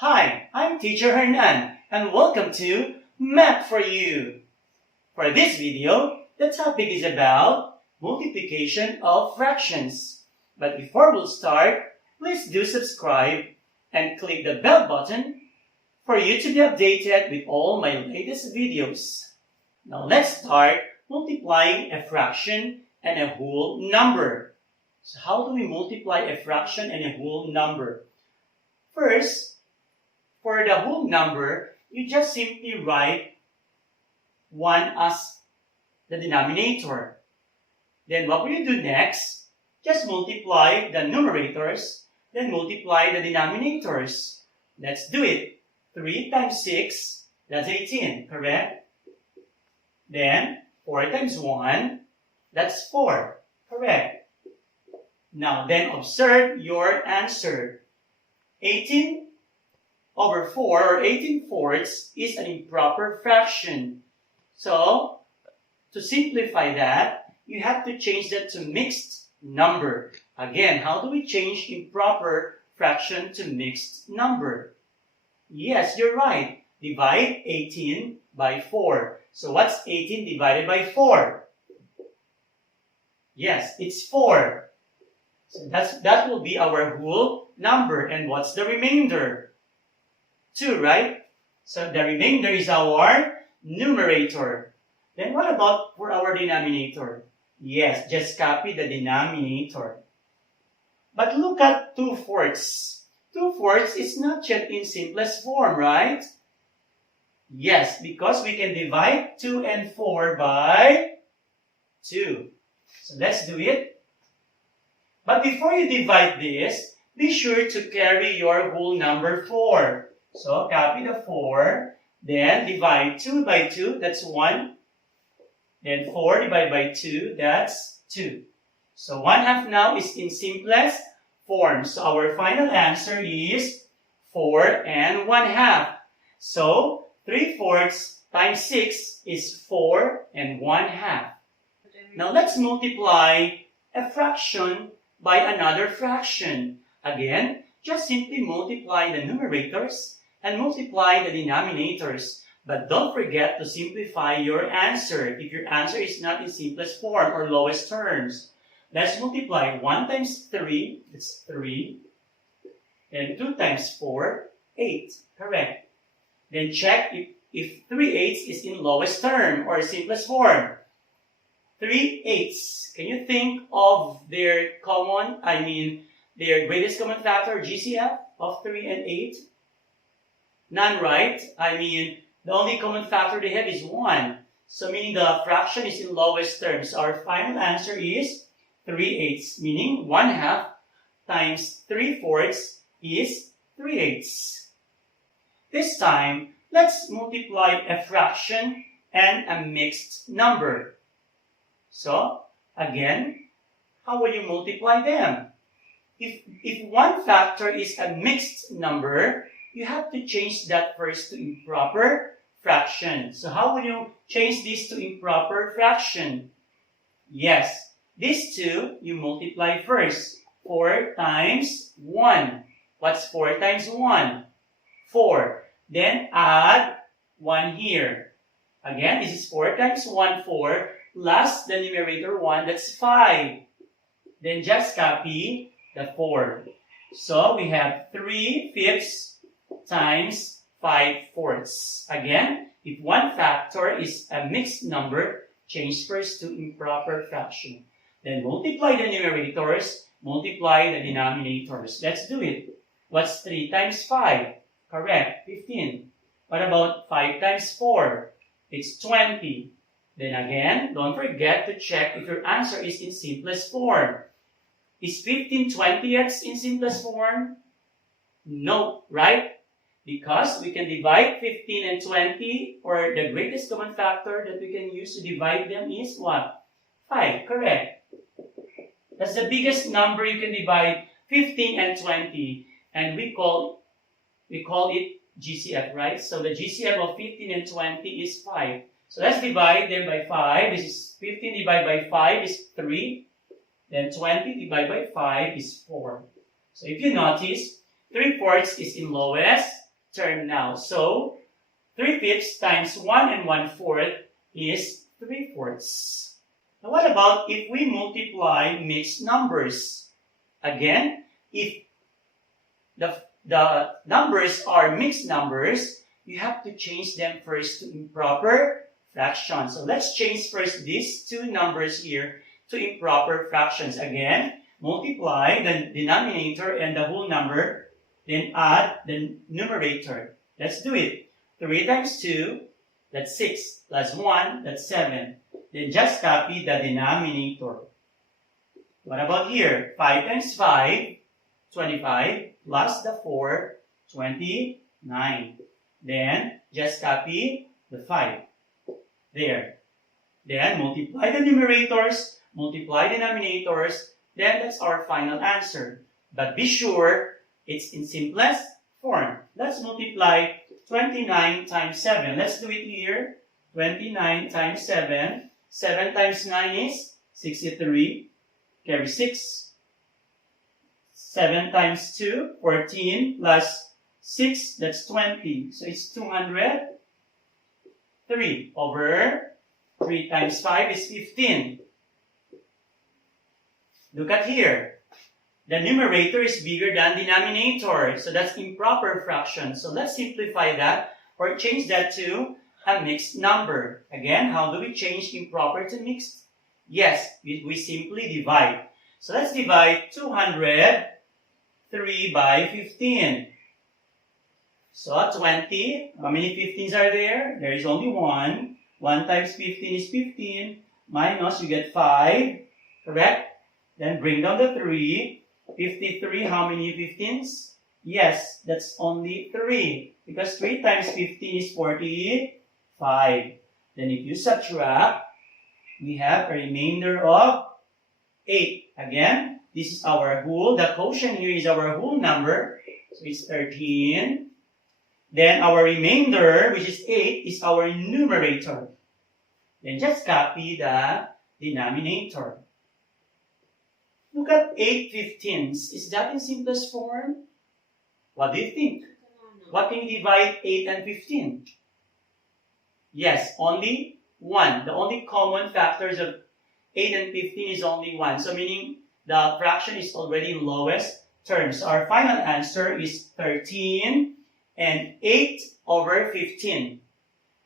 Hi, I'm Teacher Hernan, and welcome to Math for You. For this video, the topic is about multiplication of fractions. But before we'll start, please do subscribe and click the bell button for you to be updated with all my latest videos. Now let's start multiplying a fraction and a whole number. So how do we multiply a fraction and a whole number? First, for the whole number, you just simply write 1 as the denominator. Then what will you do next? Just multiply the numerators, then multiply the denominators. Let's do it. 3 times 6, that's 18, correct? Then 4 times 1, that's 4, correct? Now then observe your answer. 18 over 4 or 18 fourths is an improper fraction. So, to simplify that, you have to change that to mixed number. Again, how do we change improper fraction to mixed number? Yes, you're right. Divide 18 by 4. So what's 18 divided by 4? Yes, it's 4. So that will be our whole number. And what's the remainder? 2, right? So the remainder is our numerator. Then what about for our denominator? Yes, just copy the denominator. But look at 2 fourths. 2 fourths is not yet in simplest form, right? Yes, because we can divide 2 and 4 by 2. So let's do it. But before you divide this, be sure to carry your whole number 4. So copy the 4, then divide 2 by 2, that's 1. Then 4 divided by 2, that's 2. So 1/2 now is in simplest form. So our final answer is 4 and 1/2. So 3 fourths times 6 is 4 and 1/2. Now let's multiply a fraction by another fraction. Again, just simply multiply the numerators and multiply the denominators. But don't forget to simplify your answer if your answer is not in simplest form or lowest terms. Let's multiply 1 times 3, that's 3. And 2 times 4, 8. Correct. Then check if 3/8 is in lowest term or simplest form. 3/8. Can you think of their greatest common factor, GCF, of 3 and 8? None, right? The only common factor they have is 1. So meaning the fraction is in lowest terms. Our final answer is 3/8, meaning 1/2 times 3 fourths is 3/8. This time, let's multiply a fraction and a mixed number. So, again, how will you multiply them? If one factor is a mixed number, you have to change that first to improper fraction. So how will you change this to improper fraction? Yes, these two you multiply first. 4 times 1. What's 4 times 1? 4. Then add 1 here. Again, this is 4 times 1, 4, plus the numerator 1, that's 5. Then just copy the 4. So we have 3/5 times 5/4. Again, if one factor is a mixed number, change first to improper fraction. Then multiply the numerators, multiply the denominators. Let's do it. What's 3 times 5? Correct, 15. What about 5 times 4? It's 20. Then again, don't forget to check if your answer is in simplest form. Is 15 20ths in simplest form? No, right? Because we can divide 15 and 20, or the greatest common factor that we can use to divide them is what? 5, correct. That's the biggest number you can divide 15 and 20. And we call it GCF, right? So the GCF of 15 and 20 is 5. So let's divide them by 5. This is 15 divided by 5 is 3. Then 20 divided by 5 is 4. So if you notice, 3/4 is in lowest, term now. So 3/5 times 1 and 1/4 is 3/4. Now what about if we multiply mixed numbers? Again, if the numbers are mixed numbers, you have to change them first to improper fractions. So let's change first these two numbers here to improper fractions. Again, multiply the denominator and the whole number, then add the numerator. Let's do it. 3 times 2, that's 6, plus 1, that's 7. Then just copy the denominator. What about here? 5 times 5, 25, plus the 4, 29. Then just copy the 5. There. Then multiply the numerators, multiply denominators, then that's our final answer. But be sure it's in simplest form. Let's multiply 29 times 7. Let's do it here. 29 times 7. 7 times 9 is 63. Carry 6. 7 times 2, 14, plus 6, that's 20. So it's 203 over 3 times 5 is 15. Look at here. The numerator is bigger than denominator. So that's improper fraction. So let's simplify that or change that to a mixed number. Again, how do we change improper to mixed? Yes, we simply divide. So let's divide 203 by 15. So 20, how many 15s are there? There is only 1. 1 times 15 is 15. Minus, you get 5. Correct? Then bring down the 3. 53, how many 15s? Yes, that's only 3. Because 3 times 15 is 45. Then if you subtract, we have a remainder of 8. Again, this is our whole. The quotient here is our whole number. So it's 13. Then our remainder, which is 8, is our numerator. Then just copy the denominator. Look at 8 15s. Is that in simplest form? What do you think? What can you divide 8 and 15? Yes, only 1. The only common factors of 8 and 15 is only 1. So meaning the fraction is already in lowest terms. Our final answer is 13 and 8 over 15.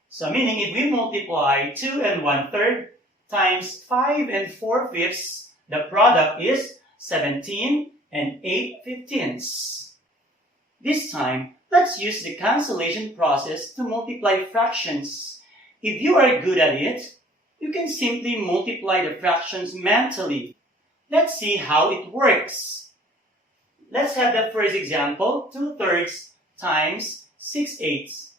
So meaning if we multiply 2 and 1/3 times 5 and 4/5, the product is 17 and 8/15. This time, let's use the cancellation process to multiply fractions. If you are good at it, you can simply multiply the fractions mentally. Let's see how it works. Let's have the first example, 2/3 times 6/8.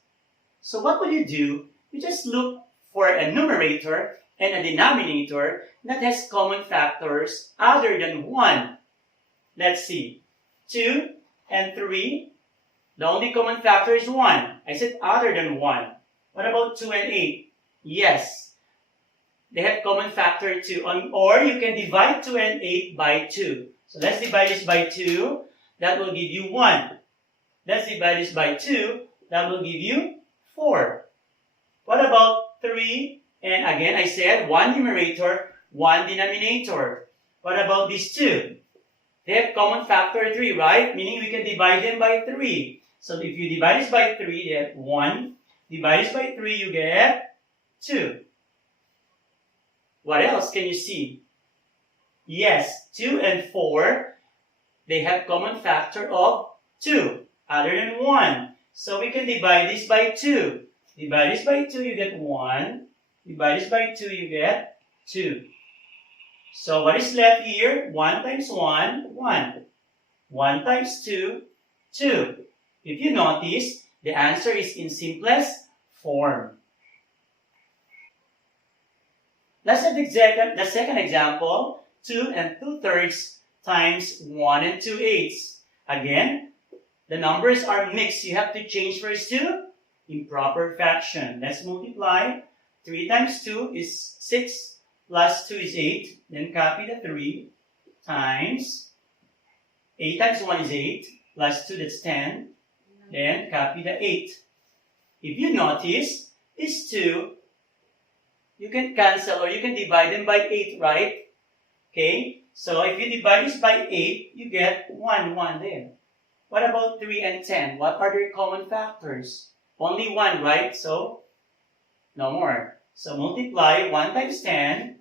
So what will you do? You just look for a numerator and a denominator that has common factors other than 1. Let's see. 2 and 3. The only common factor is 1. I said other than 1. What about 2 and 8? Yes. They have common factor 2. Or you can divide 2 and 8 by 2. So let's divide this by 2. That will give you 1. Let's divide this by 2. That will give you 4. What about 3? And again, I said 1 numerator, 1 denominator. What about these 2? They have common factor 3, right? Meaning we can divide them by 3. So if you divide this by 3, you get 1. Divide this by 3, you get 2. What else can you see? Yes, 2 and 4, they have common factor of 2, other than 1. So we can divide this by 2. Divide this by 2, you get 1. Divide this by 2, you get 2. So what is left here? 1 times 1, 1. 1 times 2, 2. If you notice, the answer is in simplest form. Let's have the second example, 2 and 2/3 times 1 and 2/8. Again, the numbers are mixed. You have to change first to improper fraction. Let's multiply. 3 times 2 is 6, plus 2 is 8. Then copy the 3 times 8 times 1 is 8, plus 2, that's 10. then copy the 8. If you notice, these two, you can cancel or you can divide them by 8, right? Okay, so if you divide this by 8, you get 1 there. What about 3 and 10? What are their common factors? Only 1, right? So, no more. So multiply 1 times 10,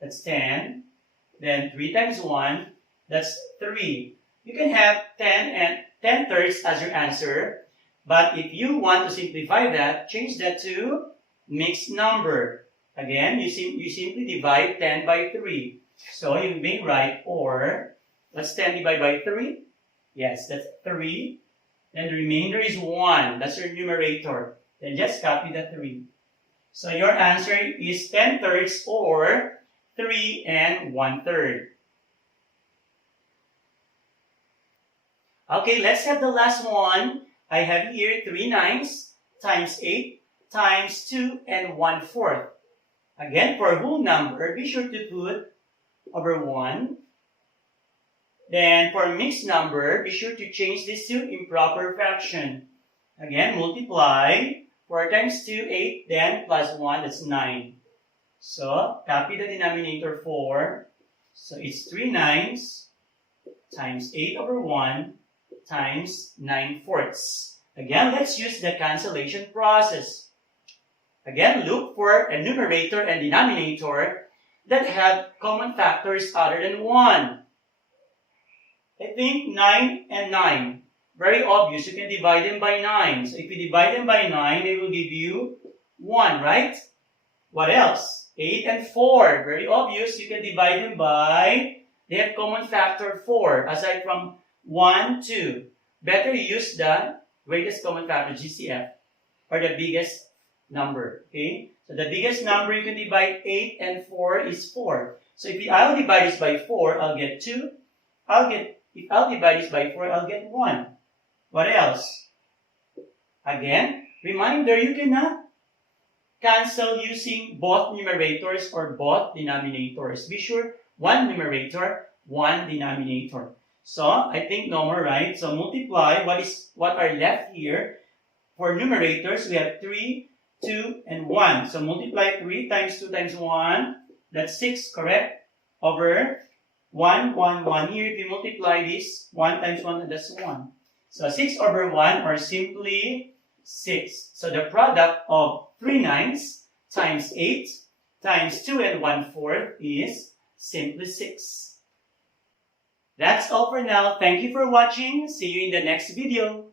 that's 10. Then 3 times 1, that's 3. You can have 10 and 10/3 as your answer. But if you want to simplify that, change that to mixed number. Again, you simply divide 10 by 3. So you may write, or, let's 10 divided by 3. Yes, that's 3. Then the remainder is 1. That's your numerator. Then just copy the 3. So your answer is 10/3 or 3 and 1/3. Okay, let's have the last one. I have here 3 9s times 8 times 2 and 1/4. Again, for whole number, be sure to put over 1. Then for mixed number, be sure to change this to improper fraction. Again, multiply 4 times 2, 8, then plus 1, that's 9. So, copy the denominator 4. So, it's 3 9s times 8 over 1 times 9/4. Again, let's use the cancellation process. Again, look for a numerator and denominator that have common factors other than 1. I think 9 and 9. Very obvious. You can divide them by 9. So if you divide them by 9, they will give you 1, right? What else? 8 and 4. Very obvious. You can divide them by, they have common factor 4. Aside from 1, 2. Better use the greatest common factor, GCF, or the biggest number. Okay? So the biggest number you can divide 8 and 4 is 4. So if I'll divide this by 4, I'll get 2. If I'll divide this by 4, I'll get 1. What else? Again, reminder, you cannot cancel using both numerators or both denominators. Be sure one numerator, one denominator. So, I think no more, right? So, multiply what are left here. For numerators, we have 3, 2, and 1. So, multiply 3 times 2 times 1. That's 6, correct? Over 1, 1, 1. Here, if you multiply this, 1 times 1, that's 1. So, 6 over 1, or simply 6. So, the product of 3 9s times 8 times 2 and 1/4 is simply 6. That's all for now. Thank you for watching. See you in the next video.